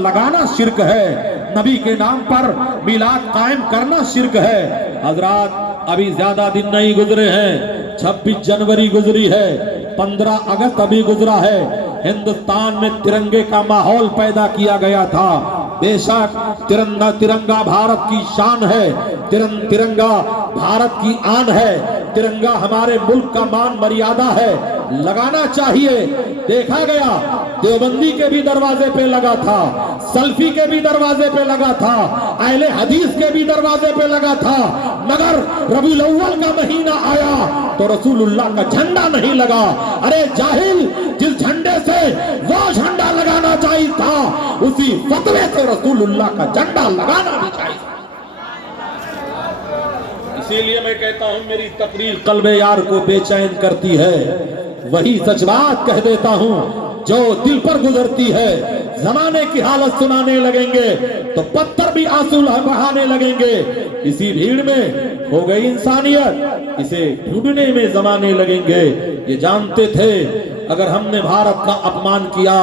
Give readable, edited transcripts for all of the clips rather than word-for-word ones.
लगाना शिरक है, नबी के नाम पर मिलाद कायम करना शिरक है। हजरात अभी ज्यादा दिन नहीं गुजरे हैं, 26 जनवरी गुजरी है, 15 अगस्त अभी गुजरा है। हिंदुस्तान में तिरंगे का माहौल पैदा किया गया था। बेशक तिरंगा भारत की शान है, तिरंगा भारत की आन है, तिरंगा हमारे मुल्क का मान मर्यादा है, लगाना चाहिए। देखा गया देवबंदी के भी दरवाजे पे लगा था, सल्फी के भी दरवाजे पे लगा था, अहले हदीस के भी दरवाजे पे लगा था, मगर रबीउल अव्वल का महीना आया तो रसूलुल्लाह का झंडा नहीं लगा। अरे जाहिल, जिस झंडे से वो झंडा लगाना चाहिए था, उसी फतवे से रसूलुल्लाह का झंडा लगाना भी चाहिए। इसीलिए मैं कहता हूं मेरी तकरीर कल्बे यार को बेचैन करती है, वही सच बात कह देता हूं जो दिल पर गुजरती है। जमाने की हालत सुनाने लगेंगे तो पत्थर भी आंसू बहाने लगेंगे। इसी भीड़ में हो गई इंसानियत, इसे ढूंढने में जमाने लगेंगे। ये जानते थे अगर हमने भारत का अपमान किया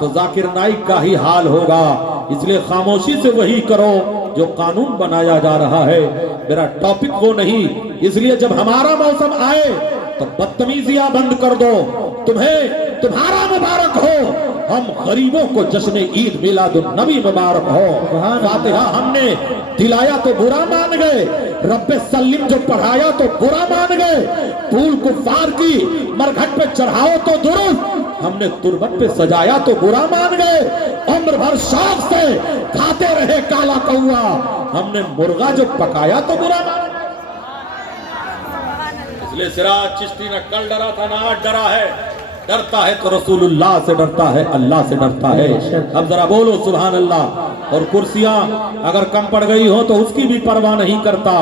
तो जाकिर नाइक का ही हाल होगा, इसलिए खामोशी से वही करो जो कानून बनाया जा रहा है। मेरा टॉपिक वो नहीं, इसलिए जब हमारा मौसम आए तो बदतमीजियां बंद कर दो। तुम्हें तुम्हारा मुबारक हो, हम गरीबों को जश्न ईद मिलादुन नबी मुबारक हो। फातिहा हमने दिलाया तो बुरा मान गए, रब्बे सल्लिम जो पढ़ाया तो बुरा मान गए, फूल कुफार की मरघट पे चढ़ाओ तो दुरुस्त, हमने तुरबत पे सजाया तो बुरा मान गए, उम्र भर शौक से खाते रहे काला कौआ, हमने मुर्गा जो पकाया तो बुरा मान। इसलिए सिराज चिश्ती न कल डरा था ना आज डरा है, डरता है तो रसूलुल्लाह से डरता है, अल्लाह से डरता है। अब जरा बोलो सुभान अल्लाह। और कुर्सियां अगर कम पड़ गई हो तो उसकी भी परवाह नहीं करता।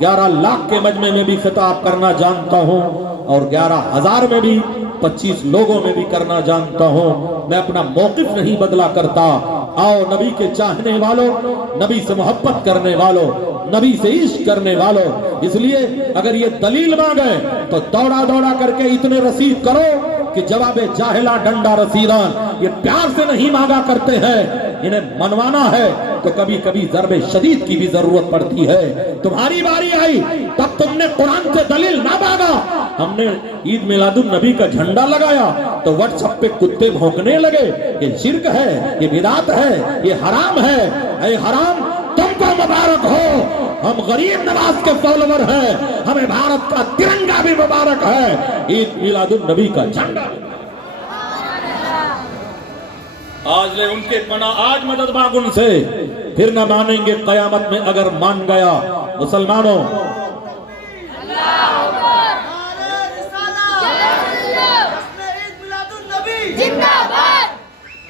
11 लाख के मजमे में भी खिताब करना जानता हूं और 11,000 में भी, 25 लोगों में भी करना जानता हूं। मैं अपना मौकिफ नहीं बदला करता। आओ नबी के चाहने वालों, नबी से मोहब्बत करने वालों, नबी से इश्क करने वालों, इसलिए अगर ये दलील मांगे तो दौड़ा दौड़ा करके इतने रसीद करो कि जवाबे जाहिला डंडा रसीदान, ये प्यार से नहीं मांगा करते हैं, इन्हें मनवाना है तो कभी कभी ज़रबे शदीद की भी जरूरत पड़ती है। तुम्हारी बारी आई तब तुमने कुरान से दलील ना मांगा, हमने ईद मिलादुन नबी का झंडा लगाया तो व्हाट्सएप पे कुत्ते भौंकने लगे, ये शिर्क है, ये बिदात है, ये हराम है। ऐ हराम तुमको मुबारक हो, हम गरीब नवाज के फॉलोवर हैं, हमें भारत का तिरंगा भी मुबारक है, ईद मिलादुन नबी का झंडा। आज ले उनके पना, आज मदद मांग उनसे, फिर न मानेंगे कयामत में अगर मान गया। मुसलमानों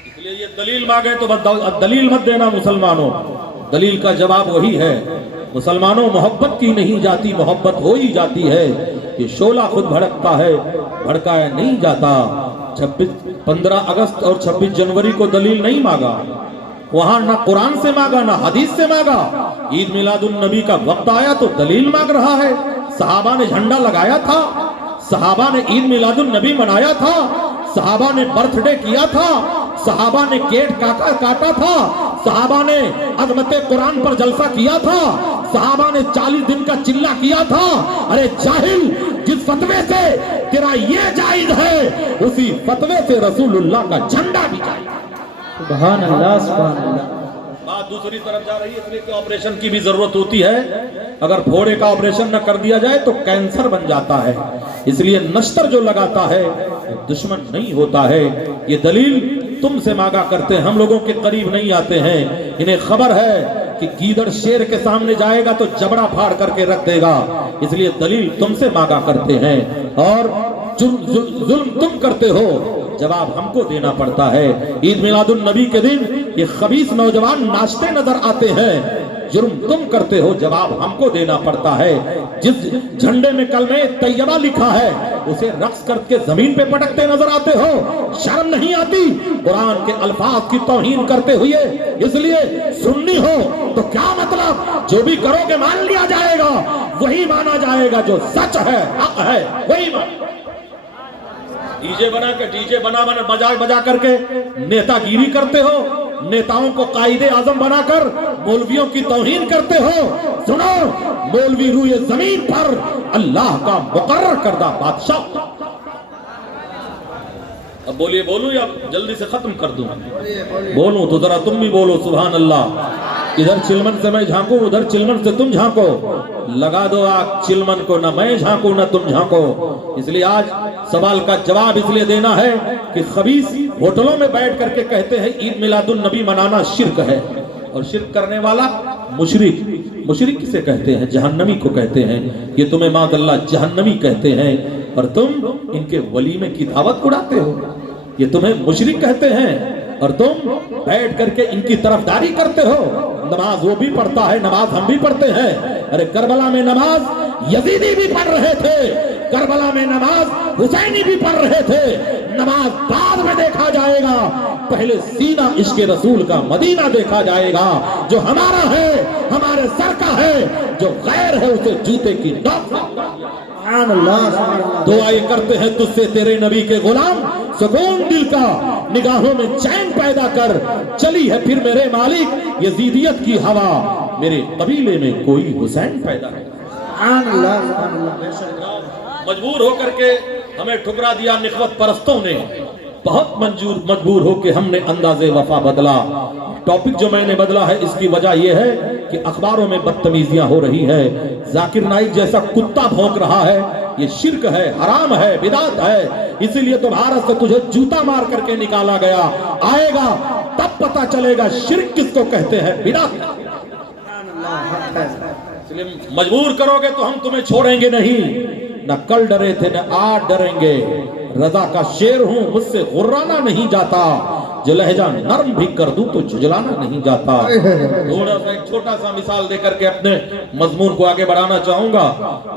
इसलिए ये दलील मांगे तो दलील मत देना मुसलमानों, दलील का जवाब वही है। मुसलमानों मोहब्बत की नहीं जाती, मोहब्बत हो ही जाती है। ये शोला खुद भड़कता है, भड़काया नहीं जाता। 15 अगस्त और 26 जनवरी को दलील नहीं मांगा, वहां ना कुरान से मांगा ना हदीस से मांगा। ईद मिलादुन नबी का वक्त आया तो दलील मांग रहा है। सहाबा ने झंडा लगाया था, सहाबा ने ईद मिलादुन नबी मनाया था, सहाबा ने बर्थडे किया था, सहाबा ने केक काटा था, सहाबा ने अज़मते कुरान पर जलसा किया था, सहाबा ने 40 दिन का चिल्ला किया था। अरे जाहिल, जिस फतवे से तेरा ये जायज है, उसी फतवे से रसूलुल्लाह का झंडा भी जायज। सुभान अल्लाह, सुभान अल्लाह। बात दूसरी तरफ जा रही है, इसलिए कि ऑपरेशन की भी जरूरत होती है। अगर फोड़े का ऑपरेशन न कर दिया जाए तो कैंसर बन जाता है, इसलिए नश्तर जो लगाता है दुश्मन नहीं होता है। ये दलील तुमसे मांगा करते हैं, हम लोगों के करीब नहीं आते हैं। इन्हें खबर है कि गीदड़ शेर के सामने जाएगा तो जबड़ा फाड़ करके रख देगा, इसलिए दलील तुमसे मांगा करते हैं। और जुल्म तुम करते हो, जवाब हमको देना पड़ता है। ईद मिलादुन नबी के दिन ये खबीस नौजवान नाचते नजर आते हैं, जुर्म तुम करते हो, जवाब हमको देना पड़ता है। जिस झंडे में कलमे तैयबा लिखा है उसे रक्स करके जमीन पे पटकते नजर आते हो, शर्म नहीं आती कुरान के अल्फाज की तौहीन करते हुए। इसलिए सुन्नी हो तो क्या मतलब, जो भी करोगे मान लिया जाएगा, वही माना जाएगा जो सच है, हक है, वही मान। डीजे बना बजा करके नेतागिरी करते हो, नेताओं को कायदे आजम बनाकर मौलवियों की तौहीन करते हो। सुनो, मौलवी रूए जमीन पर अल्लाह का मुकर्रर करदा बादशाह। अब बोलिए, बोलूं या जल्दी से खत्म कर दूं? बोलूं तो जरा तुम भी बोलो सुभान अल्लाह। इधर चिलमन से मैं झांकूं, उधर चिलमन से तुम झांको। लगा दो आग चिलमन को, ना मैं झांकूं ना तुम झांको। इसलिए आज सवाल का जवाब इसलिए देना है कि खबीस होटलों में बैठ करके कहते हैं ईद मिलादुन नबी मनाना शिर्क है, और शिर्क करने वाला मुशरिक। मुशरिक किसे कहते हैं? जहन्नमी को कहते हैं। ये तुम्हें मादअल्लाह जहन्नमी कहते हैं, और तुम इनके वलीमे की दावत उड़ाते हो। ये तुम्हें मुशरिक कहते हैं और तुम बैठ करके इनकी तरफदारी करते हो। नमाज वो भी पढ़ता है, नमाज हम भी पढ़ते हैं। अरे करबला में नमाज यजीदी भी पढ़ रहे थे, करबला में नमाज हुसैनी भी पढ़ रहे थे। नमाज बाद में देखा जाएगा, पहले सीना इश्क़ रसूल का मदीना देखा जाएगा। जो हमारा है, हमारे सर का है, जो गैर है उसे जूते की नोक। दुआ ये करते हैं तुझसे तेरे नबी के गुलाम, सुकून दिल का निगाहों में चैन पैदा कर। चली है फिर मेरे मालिक यजीदियत की हवा, मेरे कबीले में कोई हुसैन पैदा है। मजबूर होकर के हमें ठुकरा दिया निखवत परस्तों ने, बहुत मजबूर होकर हमने अंदाजे वफा बदला। टॉपिक जो मैंने बदला है इसकी वजह यह है कि अखबारों में बदतमीजियां हो रही है। जाकिर नाइक जैसा कुत्ता भौंक रहा है, ये शिर्क है, हराम है, बिदात है। इसीलिए तो भारत से तुझे जूता मार करके निकाला गया। आएगा तब पता चलेगा शिर्क किसको कहते हैं, बिदात। इसलिए मजबूर करोगे तो हम तुम्हें छोड़ेंगे नहीं। न कल डरे थे न आज डरेंगे। रजा का शेर हूं, मुझसे गुर्राना नहीं जाता। जो लहजा नर्म भी कर दूं तो झुझलाना नहीं जाता। थोड़ा सा एक छोटा सा मिसाल देकर के अपने मजमून को आगे बढ़ाना चाहूंगा,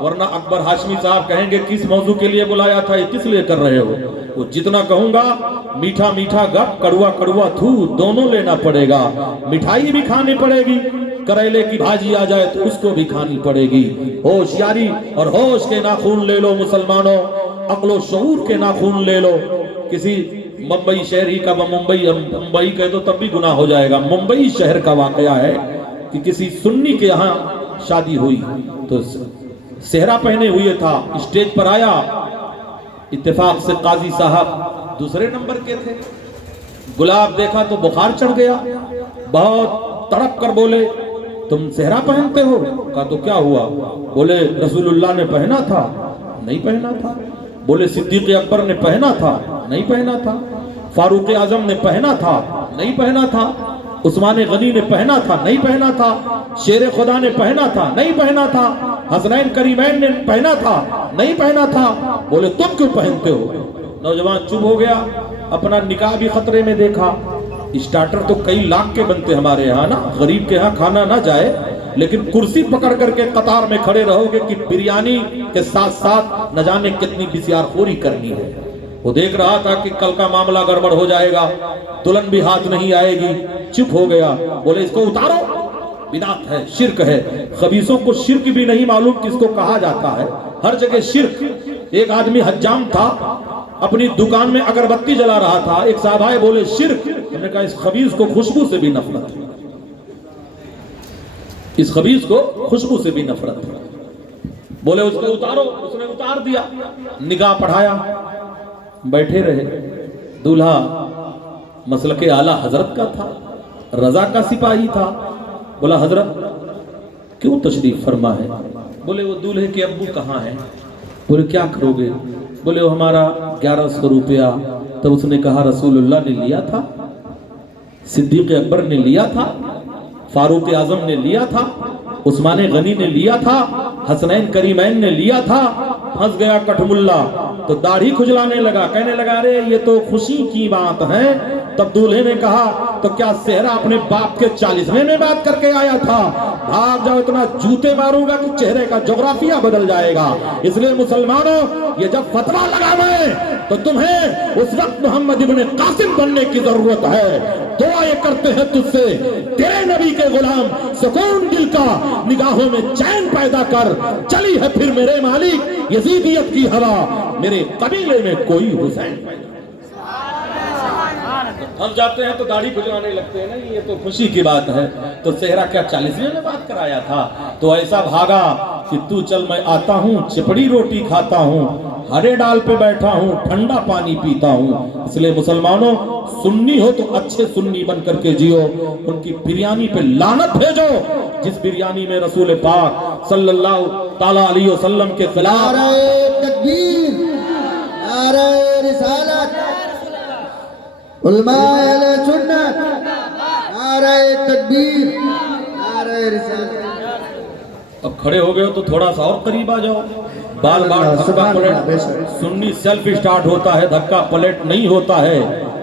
वरना अकबर हाशमी साहब कहेंगे किस मौजू के लिए बुलाया था, ये किस लिए कर रहे हो। वो जितना कहूंगा मीठा मीठा गप, कड़वा कड़वा थू, दोनों लेना पड़ेगा। मिठाई भी खानी पड़ेगी, करेले की भाजी आ जाए तो उसको भी खानी पड़ेगी। होशियारी और होश के नाखून ले लो मुसलमानों, अक्लो शऊर के नाखून ले लो। किसी मुंबई शहरी का, मुंबई कहे तो तब भी गुनाह हो जाएगा। मुंबई शहर का वाकया है कि किसी सुन्नी के यहाँ शादी हुई तो सेहरा पहने हुए था, स्टेज पर आया, इत्तेफाक से काजी साहब दूसरे नंबर के थे। गुलाब देखा तो बुखार चढ़ गया, बहुत तड़प कर बोले तुम सेहरा पहनते हो? कहा तो क्या हुआ? बोले रसूलुल्लाह ने पहना था। नहीं पहना था। बोले सिद्दीक अकबर ने पहना था। नहीं पहना था। फारूक आजम ने पहना था। नहीं पहना था। उस्मान गनी ने पहना था। नहीं पहना था। शेर खुदा ने पहना था। नहीं पहना था। हसनैन करीमैन ने पहना था। नहीं पहना था। बोले तुम क्यों पहनते हो? नौजवान चुप हो गया, अपना निकाह भी खतरे में देखा। स्टार्टर तो कई लाख के बनते हमारे यहाँ ना, गरीब के यहाँ खाना ना जाए, लेकिन कुर्सी पकड़ करके कतार में खड़े रहोगे कि बिरयानी के साथ साथ न जाने कितनी बिसियारखोरी करनी है। वो देख रहा था कि कल का मामला गड़बड़ हो जाएगा, दुल्हन भी हाथ नहीं आएगी। चुप हो गया। बोले इसको उतारो, बिदात है, शिर्क है। खबीसों को शिर्क भी नहीं मालूम किसको कहा जाता है, हर जगह शिर्क। एक आदमी हज्जाम था, अपनी दुकान में अगरबत्ती जला रहा था। एक साहब आए, बोले शिर्क। हमने कहा इस खबीस को खुशबू से भी नफरत है, इस खबीस को खुशबू से भी नफरत है। बोले उसको उतारो। उसने उतार दिया, निगाह पढ़ाया, बैठे रहे। दूल्हा मसलके आला हजरत का था, रजा का सिपाही था। बोला हजरत क्यों तशरीफ फरमा है? बोले वो दूल्हे के अब्बू कहाँ हैं? बोले क्या करोगे? बोले वो हमारा 1100 रुपया। तो उसने कहा रसूलुल्लाह ने लिया था, सिद्दीक अकबर ने लिया था, फारूक आजम ने लिया था, उस्मान गनी ने लिया था, हसनैन करीमैन ने लिया था। फंस गया कठमुल्ला, तो दाढ़ी खुजलाने लगा, कहने लगा अरे ये तो खुशी की बात है। तब दूल्हे ने कहा तो क्या सेहरा अपने बाप के 40वें में बात करके आया था? भाग जाओ, इतना जूते मारूंगा कि चेहरे का जोग्राफिया बदल जाएगा। इसलिए मुसलमानों, ये जब फतवा लगावे तो तुम्हें उस वक्त मोहम्मद इब्ने कासिम बनने की जरूरत है। दुआ ये करते हैं तुझसे तेरे नबी के गुलाम, सुकून दिल का निगाहों में चैन पैदा कर। चली है फिर मेरे मालिक यजीदियत की हवा, मेरे कबीले में कोई हुसैन पैदा। ہم جاتے ہیں تو داڑھی کھجوانے لگتے ہیں نا، یہ تو خوشی کی بات ہے. تو صحرا کیا 40ویں میں بات کرایا تھا؟ تو ایسا بھاگا کہ تو چل میں آتا ہوں، چپڑی روٹی کھاتا ہوں، ہرے ڈال پہ بیٹھا ہوں، ٹھنڈا پانی پیتا ہوں. اس لیے مسلمانوں، سنی ہو تو اچھے سنی بن کر کے جیو. ان کی بریانی پہ لعنت بھیجو جس بریانی میں رسول پاک صلی اللہ تعالیٰ علیہ وسلم کے خلاف. نعرہ تکبیر، نعرہ رسالت، علماء اہل سنت، نعرہ تکبیر، نعرہ رسالت. اب کھڑے ہو گئے ہو تو تھوڑا سا اور قریب آ جاؤ. بار بار دھکا پلٹ، سنی سیلف اسٹارٹ ہوتا ہے، دھکا پلٹ نہیں ہوتا ہے.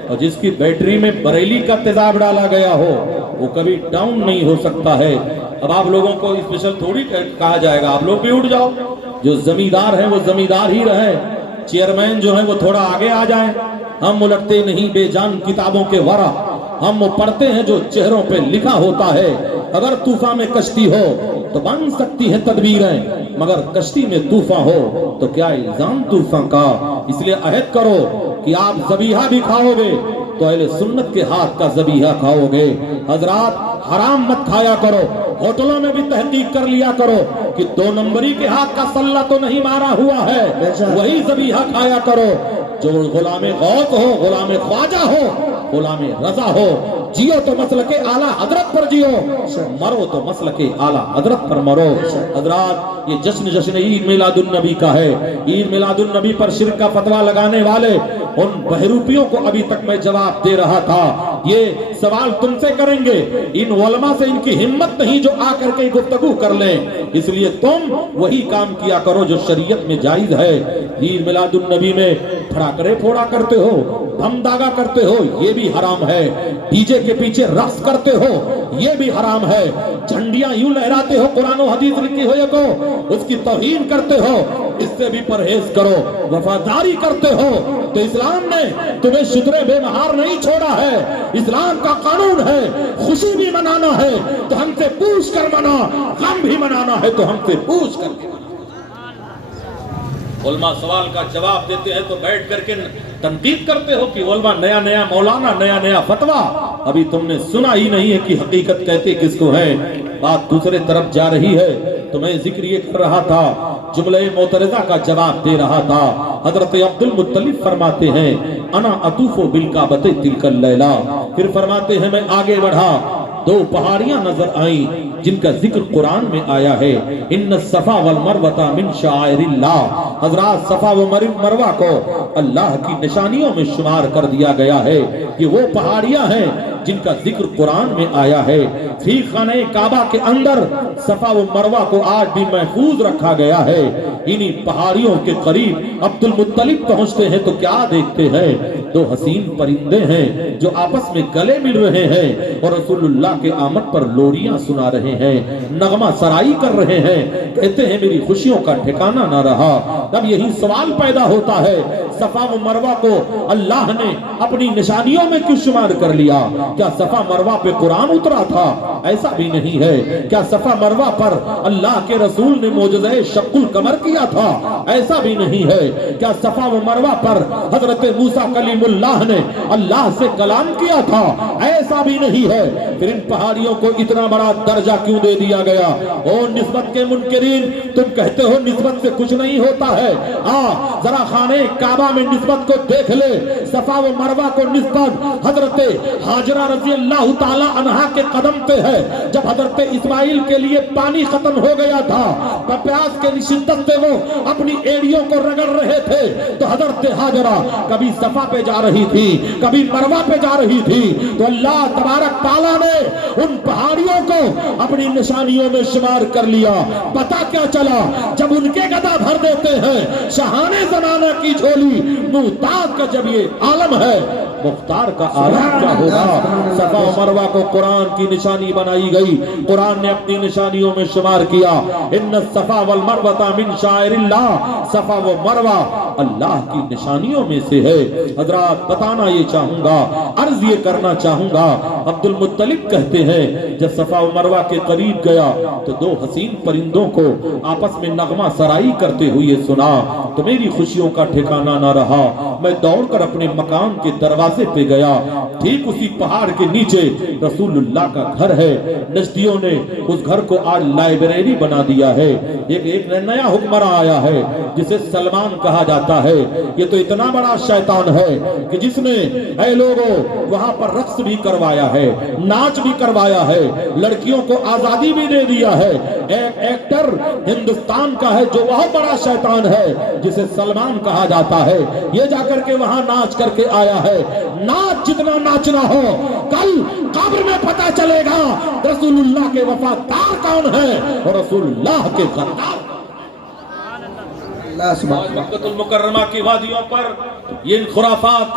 اور جس کی بیٹری میں بریلی کا تیزاب ڈالا گیا ہو وہ کبھی ڈاؤن نہیں ہو سکتا ہے. اب آپ لوگوں کو اسپیشل تھوڑی کہا جائے گا آپ لوگ بھی اٹھ جاؤ. جو زمیندار ہیں وہ زمیندار ہی رہیں، چیئرمین جو ہیں وہ تھوڑا آگے آ جائیں. ہم الٹتے نہیں بے جان کتابوں کے ورا، ہم وہ پڑھتے ہیں جو چہروں پہ لکھا ہوتا ہے. اگر طوفان میں کشتی ہو تو بن سکتی ہے تدبیریں، مگر کشتی میں طوفان ہو تو کیا الزام طوفان کا. اس لیے عہد کرو کہ آپ ذبیحہ بھی کھاؤ گے تو اہل سنت کے ہاتھ کا ذبیحہ کھاؤ گے. حضرات، حرام مت کھایا کرو. ہوٹلوں میں بھی تحقیق کر لیا کرو کہ 2 نمبری کے ہاتھ کا سلہ تو نہیں مارا ہوا ہے، وہی ذبیحہ کھایا کرو. جو غلام غوث ہو، غلام خواجہ ہو، غلام رضا ہو. جیو تو مسلک اعلیٰ حضرت پر جیو، مرو تو مسلک اعلیٰ حضرت پر مرو. حضرات، یہ جشن عید میلاد النبی کا ہے. عید میلاد النبی پر شرک کا فتویٰ لگانے والے ان بہروپیوں کو ابھی تک میں جواب دے رہا تھا. یہ سوال تم سے کریں گے، ان علماء سے ان کی ہمت نہیں جو آ کر کے گفتگو کر لیں. اس لیے تم وہی کام کیا کرو جو شریعت میں جائز ہے. عید میلاد النبی میں پھڑاکرے پھوڑا کرتے ہو، بم داغا کرتے ہو، یہ بھی حرام ہے. ڈی جے کے پیچھے رقص کرتے ہو، یہ بھی حرام ہے. جھنڈیاں یوں لہراتے ہو، قرآن و حدیث لکھی ہوئے کو اس کی توہین کرتے ہو، اس سے بھی پرہیز کرو. وفاداری کرتے ہو تو اسلام نے تمہیں شترے بے مہار نہیں چھوڑا ہے. اسلام کا قانون ہے خوشی بھی منانا ہے تو ہم سے پوچھ کر منا، غم بھی منانا ہے تو ہم سے پوچھ کر منا. علماء سوال کا جواب دیتے ہیں تو بیٹھ کر کے تنقید کرتے ہو کہ علماء نیا نیا مولانا، نیا نیا فتویٰ. ابھی تم نے سنا ہی نہیں ہے کہ حقیقت کہتے کس کو ہے. بات دوسرے طرف جا رہی ہے تو میں ذکر یہ کر رہا تھا، جملہ معترضہ کا جواب دے رہا تھا. حضرت عبد المطلب فرماتے ہیں انا اطوف بالکعبۃ تلک اللیلہ. پھر فرماتے ہیں میں آگے بڑھا، 2 پہاڑیاں نظر آئیں جن کا ذکر قرآن میں آیا ہے، ان الصفا والمروہ من شعائر اللہ. حضرات، صفا و مروہ کو اللہ کی نشانیوں میں شمار کر دیا گیا ہے. یہ وہ پہاڑیاں ہیں جن کا ذکر قرآن میں آیا ہے. فی خانہ کعبہ کے اندر صفا و مروہ کو آج بھی محفوظ رکھا گیا ہے. انہی پہاڑیوں کے قریب عبد المطلب پہنچتے ہیں تو کیا دیکھتے ہیں؟ 2 حسین پرندے ہیں جو آپس میں گلے مل رہے ہیں اور رسول اللہ کے آمد پر لوریاں سنا رہے ہیں، نغمہ سرائی کر رہے ہیں. کہتے ہیں میری خوشیوں کا ٹھکانہ نہ رہا. تب یہی سوال پیدا ہوتا ہے، صفا و مروہ کو اللہ نے اپنی نشانیوں میں کیوں شمار کر لیا؟ کیا صفا مروہ پہ قرآن اترا تھا؟ ایسا بھی نہیں ہے. کیا صفا مروہ پر اللہ کے رسول نے معجزہ شق القمر کیا تھا؟ ایسا بھی نہیں ہے. کیا صفا و مروہ پر حضرت موسیٰ کلیم اللہ نے اللہ سے کلام کیا تھا؟ ایسا بھی نہیں ہے. پھر ان پہاڑیوں کو اتنا بڑا درجہ کیوں دے دیا گیا؟ او نسبت کے منکرین، تم کہتے ہو نسبت سے کچھ نہیں ہوتا ہے. ذرا خانہ کعبہ میں نسبت کو دیکھ لے. صفا و مروہ کو نسبت حضرت ہاجرہ رضی اللہ تعالی عنہا کے قدم پہ ہے. جب حضرت اسماعیل کے لیے پانی ختم ہو گیا تھا، پیاس کے شدت سے وہ اپنی ایڑیوں کو رگڑ رہے تھے، تو حضرت ہاجرہ کبھی صفا پہ جا رہی تھی، کبھی مروہ پہ جا رہی تھی. تو اللہ تبارک تعالیٰ نے ان پہاڑیوں کو اپنی نشانیوں میں شمار کر لیا. پتہ کیا چلا؟ جب ان کے گدا بھر دیتے ہیں شاہان زمانہ کی جھولی، محتاج کا جب یہ عالم ہے، مختار کا عالم کیا ہوگا؟ صفا و مروہ کو قرآن کی نشانی بنائی گئی. قرآن نے اپنی نشانیوں میں شمار کیا، ان الصفا والمروہ من شعائر اللہ. صفا و مروہ اللہ کی نشانیوں میں سے ہے. حضرات، بتانا یہ چاہوں گا، عرض یہ کرنا چاہوں گا، عبد المطلب کہتے ہیں جب صفا و مروہ کے قریب گیا تو 2 حسین پرندوں کو آپس میں نغمہ سرائی کرتے ہوئے سنا تو میری خوشیوں کا ٹھکانہ نہ رہا. मैं दौड़कर अपने मकान के दरवाजे पे गया। ठीक उसी पहाड़ के नीचे रसूलुल्लाह का घर है। नजदियों ने उस घर को आज लाइब्रेरी बना दिया है। एक नया हुक्मरान आया है जिसे सलमान कहा जाता है। ये तो इतना बड़ा शैतान है कि जिसने ऐ लोगों वहां पर रक्स भी करवाया है, नाच भी करवाया है, लड़कियों को आजादी भी दे दिया है। एक एक्टर हिंदुस्तान का है जो बहुत बड़ा शैतान है जिसे सलमान कहा जाता है। ये जाकर के वहां नाच करके आया है। नाच जितना नाचना हो, कल कब्र में पता चलेगा रसूलुल्लाह के वफादार कौन है और रसूलुल्लाह के गद्दार। मक्कतुल मुकर्रमा की वादियों पर ये खुराफात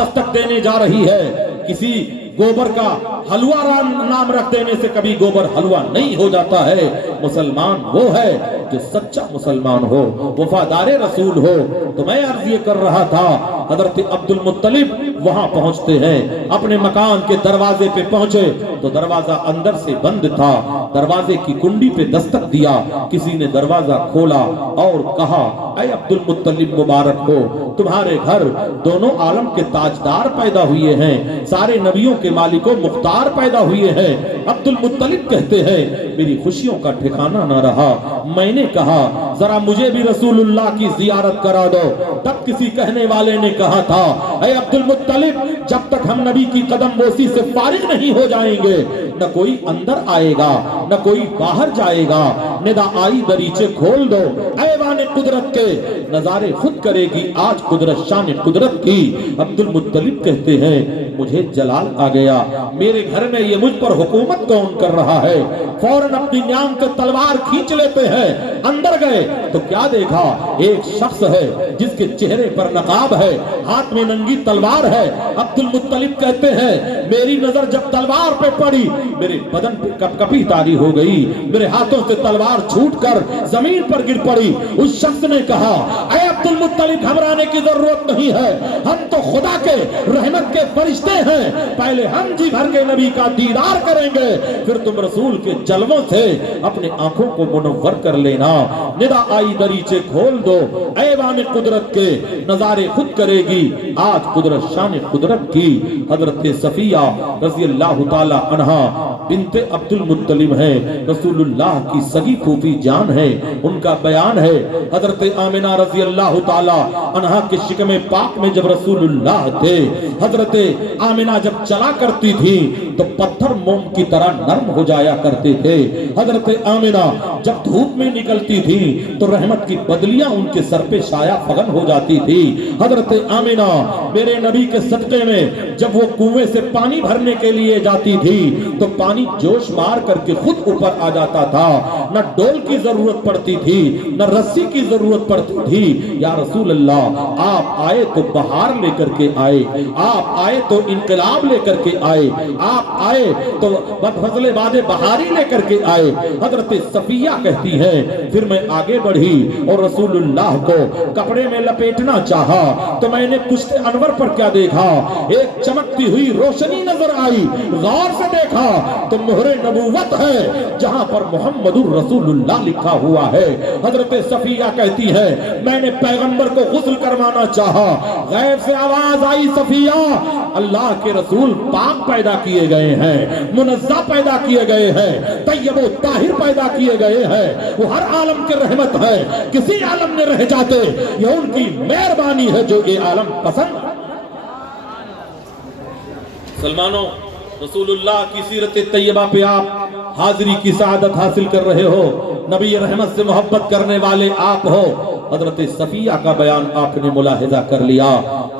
दस्तक देने जा रही है। किसी गोबर का हलवा नाम रख देने से कभी गोबर हलवा नहीं हो जाता है। मुसलमान वो है जो सच्चा मुसलमान हो, वफादारे रसूल हो। तो मैं अर्ज ये कर रहा था, हजरत अब्दुल मुत्तलिब वहां पहुंचते हैं, अपने मकान के दरवाजे पे पहुंचे तो दरवाजा अंदर से बंद था। दरवाजे की कुंडी पे दस्तक दिया, किसी ने दरवाजा खोला और कहा, ऐ अब्दुल मुत्तलिब मुबारक हो, तुम्हारे घर दोनों आलम के ताजदार पैदा हुए हैं, सारे नबियों के मालिकों मुख्तार पैदा हुए हैं। अब्दुल मुत्तलिब कहते हैं, मेरी खुशियों का ठिकाना ना रहा। मैंने कहा, जरा मुझे भी रसूलुल्लाह की जियारत करा दो। तब किसी कहने वाले ने कहा था, ऐ अब्दुल मुत्तलिब, जब तक हम नबी की कदम बोसी से फारिग नहीं हो जाएंगे, न कोई अंदर आएगा न कोई बाहर जाएगा। निदा आई दरीचे खोल दो, ऐवाने कुदरत के नजारे खुद करेगी आज कुदरत शान कुदरत की। अब्दुल मुत्तलिब कहते हैं, मुझे जलाल आ गया, मेरे घर में ये मुझ पर हुकूमत कौन कर रहा है। फौरन अपनी न्याम के तलवार खींच लेते हैं। अंदर गए तो क्या देखा, एक शख्स है जिसके चेहरे पर नकाब है, हाथ में नंगी तलवार है। अब्दुल मुत्तलिब कहते हैं, मेरी नजर जब तलवार पे पड़ी, मेरे बदन पे कपकपी तारी हो गई, मेरे हाथों से तलवार छूटकर जमीन पर गिर पड़ी। उस शख्स ने कहा, ऐ अब्दुल मुत्तलिब, घबराने की जरूरत नहीं है, हम तो खुदा के रहमत के फरिश्ते हैं। पहले हम जी भर के नबी का दीदार करेंगे, फिर तुम रसूल के जलवों से अपने आंखों को मुनव्वर कर लेना। निदा आई दरीचे खोल दो, ऐवान कुदरत के नजारे खुद करेगी आज कुदरत शान कुदरत की। हजरत सफिया रज़ी अल्लाह ताला अन्हा बिन्ते अब्दुल मुत्तलिब है, रसूलुल्लाह की सगी फूफी जान है। उनका बयान है, हजरत आमिना रज़ी अल्लाह ताला अन्हा के शिकमे पाक में जब रसूलुल्लाह थे, हजरत आमिना जब चला करती थी तो पत्थर मोम की तरह नरम हो जाया करते थे। हजरत आमिना जब धूप में निकलती थी तो रहमत की बदलियां उनके सर पे शाया फगन हो जाती थी। हजरत आमिना मेरे नबी के सदके में जब वो कुएं से पानी भरने के लिए जाती थी तो पानी जोश मार करके खुद ऊपर आ जाता था। न डोल की जरूरत पड़ती थी, न रस्सी की जरूरत पड़ती थी। या रसूल अल्लाह, आप आए तो बहार लेकर के आए, आप आए तो इनकलाब लेकर के आए, आप आए तो फजले बादे बहारी लेकर के आए। हजरत सफिया कहती है, फिर मैं आगे बढ़ी और रसूलुल्लाह को कपड़े में लपेटना चाहा तो मैंने कुश्ते अनवर पर क्या देखा, एक चमकती हुई रोशनी नजर आई। गौर से देखा तो मोहरे नबूवत है जहां पर मुहम्मदुर रसूलुल्लाह लिखा हुआ है। हजरत सफिया कहती है, मैंने पैगंबर को गुस्ल करवाना चाहा, गैब से आवाज आई, सफिया, अल्लाह के रसूल पाक पैदा किए गए हैं, मुनज़्ज़ा पैदा किए गए हैं, तय्यब व ताहिर पैदा किए गए हैं, वो हर आलम के रहमत है, किसी आलम में रह जाते ये उनकी मेहरबानी है जो ये आलम पसंद। सलमानो, रसूलुल्लाह की सीरत तैयबा पे आप हाजिरी की सआदत हासिल कर रहे हो, नबी रहमत से मोहब्बत करने वाले आप हो। हजरत सफिया का बयान आपने मुलाहिजा कर लिया।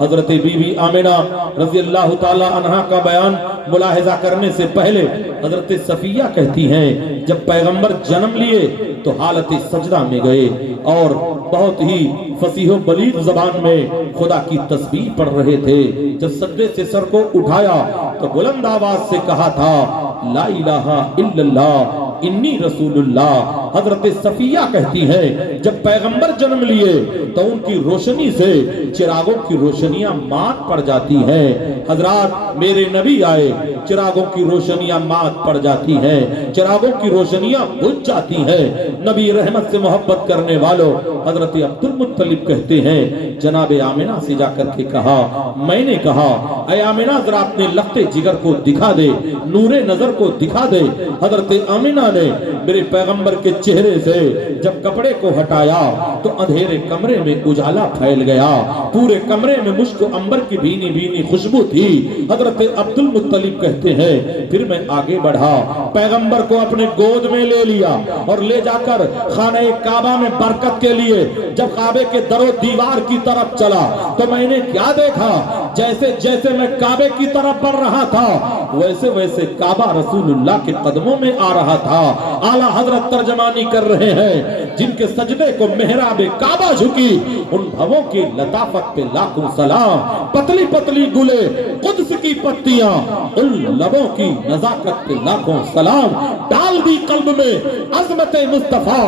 हजरत बीबी आमिना रज़ी अल्लाह ताला अन्हा का बयान मुलाहिजा करने से पहले हजरत सफिया कहती हैं, जब पैगंबर जन्म लिए तो हालत सजदा में गए और बहुत ही फसीह बलीग जबान में खुदा की तस्बीह पढ़ रहे थे। जब सजदे से सर को उठाया तो बुलंद आवाज से कहा था, ला इलाहा इल्लल्लाह इन्नी रसूलुल्लाह। حضرت صفیہ کہتی ہیں جب پیغمبر جنم لیے تو ان کی روشنی سے چراغوں کی روشنیاں مات پڑ جاتی ہیں۔ حضرات میرے نبی آئے، چراغوں کی روشنیاں مات پڑ جاتی ہیں، چراغوں کی روشنیاں بجھ جاتی ہیں۔ نبی رحمت سے محبت کرنے والوں حضرت عبد المطلب کہتے ہیں جناب آمنہ سے جا کر کے کہا، میں نے کہا اے آمنہ ذرا اپنے لخت جگر کو دکھا دے، نور نظر کو دکھا دے۔ حضرت آمنہ نے میرے پیغمبر کے چہرے سے جب کپڑے کو ہٹایا تو اندھیرے کمرے میں اجالا پھیل گیا، پورے کمرے میں مشک و عنبر کی بھینی بھینی خوشبو تھی۔ حضرت عبد المطلب کہتے ہیں پھر میں آگے بڑھا، پیغمبر کو اپنے گود میں لے لیا اور لے جا کر خانہ کعبہ میں برکت کے لیے جب کعبے کے در و دیوار کی طرف چلا تو میں نے کیا دیکھا، جیسے جیسے میں کعبے کی طرف بڑھ رہا تھا ویسے ویسے کعبہ رسول اللہ کے قدموں میں آ رہا تھا۔ اعلیٰ حضرت ترجمانی کر رہے ہیں جن کے سجدے کو محراب کعبہ جھکی، ان بھووں کی لطافت پہ لاکھوں سلام، پتلی پتلی گلے قدس کی پتیاں، ان لبوں کی نزاکت پہ لاکھوں سلام، ڈال دی قلب میں عظمت مصطفیٰ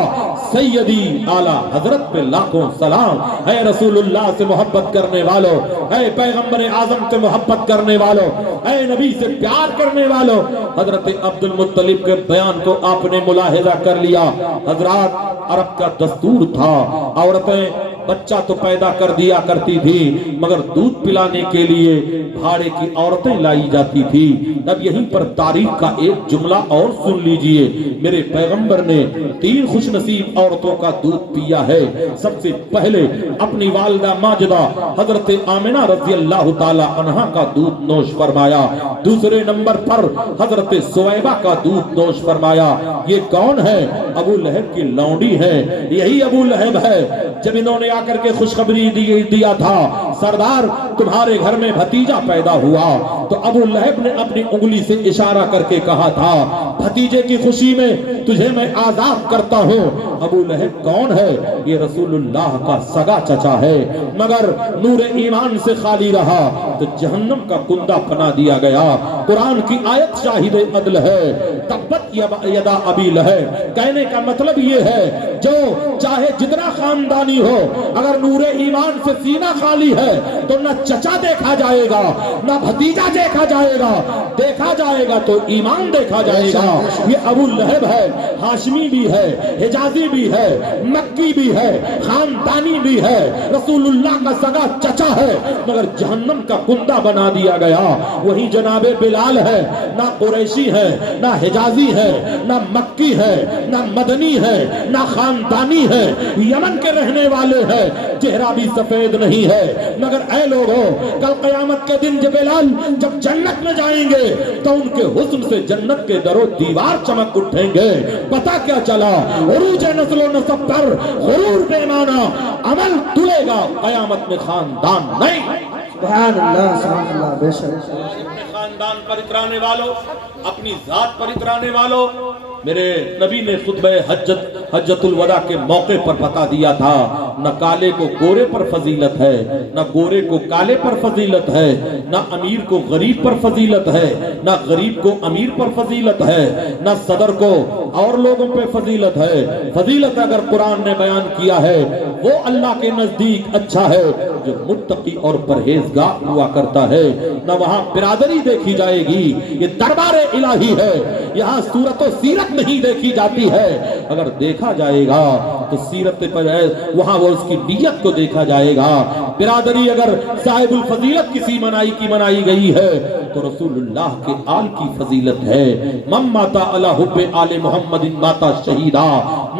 سیدی اعلیٰ حضرت پہ لاکھوں سلام۔ اے رسول اللہ سے محبت کرنے والوں، اے پیغمبر اعظم سے محبت کرنے والوں، اے نبی سے پیار کرنے والوں، حضرت عبد المطلب کے بیان کو آپ نے ملاحظہ کر لیا۔ حضرات عرب کا دستور تھا، عورتیں بچہ تو پیدا کر دیا کرتی تھی مگر دودھ پلانے کے لیے بھاڑے کی عورتیں لائی جاتی تھی۔ اب یہیں پر تاریخ کا ایک جملہ اور سن لیجئے، میرے پیغمبر نے 3 خوش نصیب عورتوں کا دودھ پیا ہے۔ سب سے پہلے اپنی والدہ ماجدہ حضرت آمنہ رضی اللہ تعالی عنہا کا دودھ نوش فرمایا، دوسرے نمبر پر حضرت سویبہ کا دودھ نوش فرمایا۔ یہ کون ہے؟ ابو لہب کی لونڈی ہے، یہی ابو لہب ہے جب انہوں نے آ کر کے خوشخبری دیا تھا سردار تمہارے گھر میں بھتیجا پیدا ہوا، تو ابو لہب نے اپنی انگلی سے اشارہ کر کے کہا تھا بھتیجے کی خوشی میں تجھے میں آزاد کرتا ہوں۔ ابو لہب کون ہے؟ یہ رسول اللہ کا سگا چچا ہے، مگر نور ایمان سے خالی رہا تو جہنم کا کندہ بنا دیا گیا۔ قرآن کی آیت شاہد عدل ہے، تبت یدا ابی لہب، کہنے کا مطلب یہ ہے جو چاہے جتنا خاندانی ہو اگر نور ایمان سے سینہ خالی ہے تو نہ چچا دیکھا جائے گا نہ بھتیجا دیکھا جائے گا، دیکھا جائے گا تو ایمان دیکھا جائے گا۔ یہ ابو لہب ہے، ہاشمی بھی ہے، حجازی بھی ہے، مکی بھی ہے، خاندانی بھی ہے، رسول اللہ کا سگا چچا ہے مگر جہنم کا کندہ بنا دیا گیا۔ وہی جناب بلال ہے، نہ قریشی ہے، نہ حجازی ہے، نہ مکی ہے، نہ مدنی ہے، نہ خاندانی ہے، یمن کے رہنے والے ہیں، چہرہ بھی سفید نہیں ہے مگر اے لوگوں کل قیامت کے دن جب بلال جب جنت میں جائیں گے تو ان کے حسن سے جنت کے در و دیوار چمک اٹھیں گے۔ پتہ کیا چلا؟ عروج نسل و نسب پر غرور بے معنی عمل تلے گا، قیامت میں خاندان نہیں۔ سبحان اللہ بے شک۔ اپنے خاندان پر اترانے والوں، اپنی ذات پر اترانے والوں، میرے نبی نے خطبہ حجت الوداع کے موقع پر بتا دیا تھا نہ کالے کو گورے پر فضیلت ہے، نہ گورے کو کالے پر فضیلت ہے، نہ امیر کو غریب پر فضیلت ہے، نہ غریب کو امیر پر فضیلت ہے، نہ صدر کو اور لوگوں پہ فضیلت ہے۔ فضیلت اگر قرآن نے بیان کیا ہے وہ اللہ کے نزدیک اچھا ہے جو متقی اور پرہیزگار ہوا کرتا ہے۔ نہ وہاں برادری دیکھی جائے گی، یہ دربار الہی ہے، یہاں صورت و سیرت نہیں دیکھی جاتی ہے۔ اگر دیکھا جائے گا تو سیرت پر ہے، وہاں وہ اس کی نیت کو دیکھا جائے گا۔ برادری اگر صاحب الفضیلت کسی منائی کی منائی گئی ہے تو رسول اللہ کے آل کی فضیلت ہے۔ من ماتا علی حب آل محمد ماتا شہیدہ،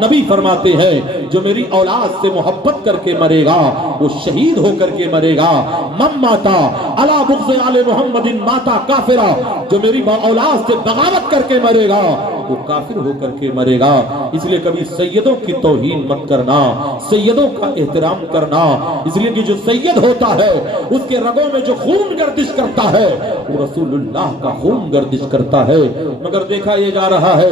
نبی فرماتے ہیں جو میری اولاد سے محبت کر کے مرے گا وہ شہید ہو کر کے مرے گا۔ من ماتا علی بغض آل محمد ماتا کافرہ، جو میری اولاد سے بغاوت کر کے مرے گا وہ کافر ہو کر کے مرے گا۔ اس لیے کبھی سیدوں کی توہین مت کرنا، سیدوں کا احترام کرنا، اس لیے کہ جو سید ہوتا ہے اس کے رگوں میں جو خون گردش کرتا ہے وہ رسول اللہ کا خون گردش کرتا ہے۔ مگر دیکھا یہ جا رہا ہے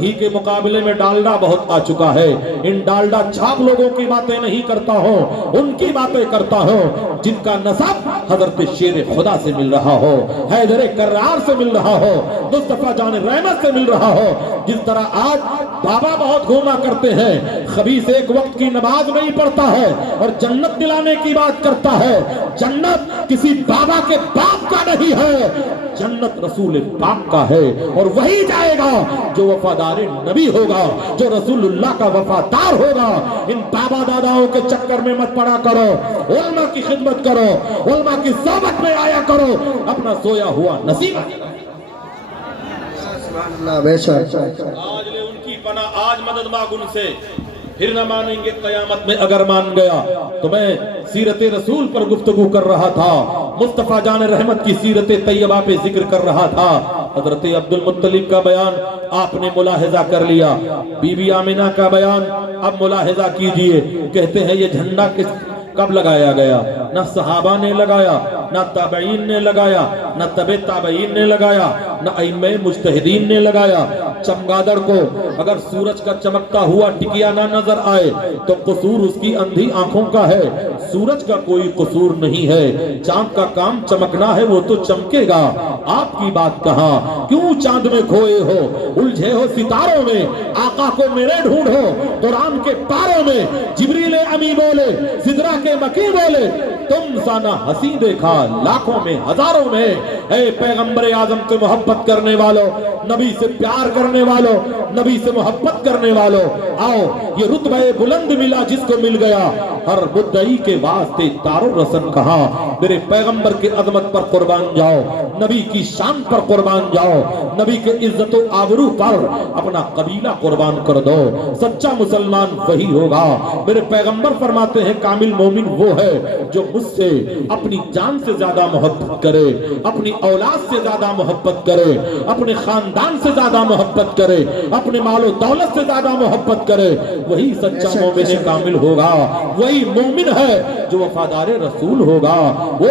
گھی کے مقابلے میں ڈالڈا بہت آ چکا ہے۔ ان ڈالڈا چھاپ لوگوں کی باتیں نہیں کرتا ہوں، ان کی باتیں کرتا ہوں جن کا نسب حضرت شیر خدا سے مل رہا ہو، حیدر کرار سے مل رہا ہو، مصطفیٰ جان رحمت سے مل رہا ہو۔ جس طرح آج बाबा बहुत घूमा करते हैं, खबीस एक वक्त की नमाज नहीं पढ़ता है और जन्नत दिलाने की बात करता है। जन्नत किसी बाबा के बाप का नहीं है, जन्नत रसूल पाक का है, और वही जाएगा जो वफादार नबी होगा, जो रसूलुल्लाह का वफादार होगा। इन बाबा दादाओं के चक्कर में मत पड़ा करो, उलमा की खिदमत करो, उलमा की सोबत में आया करो, अपना सोया हुआ नसीब अल्लाह बेशक आज ले उनकी पना, आज मदद मांग उनसे, फिर न मानेंगे कयामत में अगर मान गया। तो मैं सीरत रसूल पर गुफ्तगू कर रहा था, मुस्तफा जान रहमत की सीरत तैयबा पे जिक्र कर रहा था। हजरत अब्दुल मुत्तलिब का बयान आपने मुलाहिजा कर लिया, बीबी आमिना का बयान अब मुलाहिजा कीजिए। कहते हैं ये झंडा किस कब लगाया गया? न सहाबा ने लगाया, न ताबईन ने लगाया, न तबे ताबईन ने लगाया, न अइम्मे मुज्तहिदीन ने लगाया। चमगादड़ को अगर सूरज का चमकता हुआ टिकिया ना नजर आए तो कसूर उसकी अंधी आंखों का है, सूरज का कोई कसूर नहीं है। चांद का काम चमकना है, वो तो चमकेगा। आपकी बात कहाँ? क्यों चांद में खोए हो, उलझे हो सितारों में, आका को मेरे ढूंढो कुरान के पारों में। जिब्रील अमी बोले, सिदरा के मकी बोले, तुम साना हंसी देखा लाखों में हजारों में। ऐ पैगंबर आजम से मोहब्बत करने वालों, नबी से प्यार करने वालों, नबी से मोहब्बत करने वालों, आओ ये रुतबा बुलंद मिला जिसको मिल गया। हर मुद्दई के वास्ते तारो रसन कहा, मेरे पैगंबर के अजमत पर कुर्बान जाओ, नबी की शान पर कुर्बान जाओ, नबी के इज्जत व आबरू पर अपना कबीला कुर्बान कर दो। सच्चा मुसलमान वही होगा। मेरे पैगंबर फरमाते हैं कामिल मोमिन वो है जो मुझसे अपनी जान से ज्यादा मोहब्बत करे, अपनी औलाद से ज्यादा मोहब्बत करे, अपने खानदान से ज्यादा मोहब्बत करे, अपने मालो दौलत से ज्यादा मोहब्बत करे। वही सच्चा मोमिन कामिल होगा, वही मोमिन है जो वफादार रसूल होगा। वो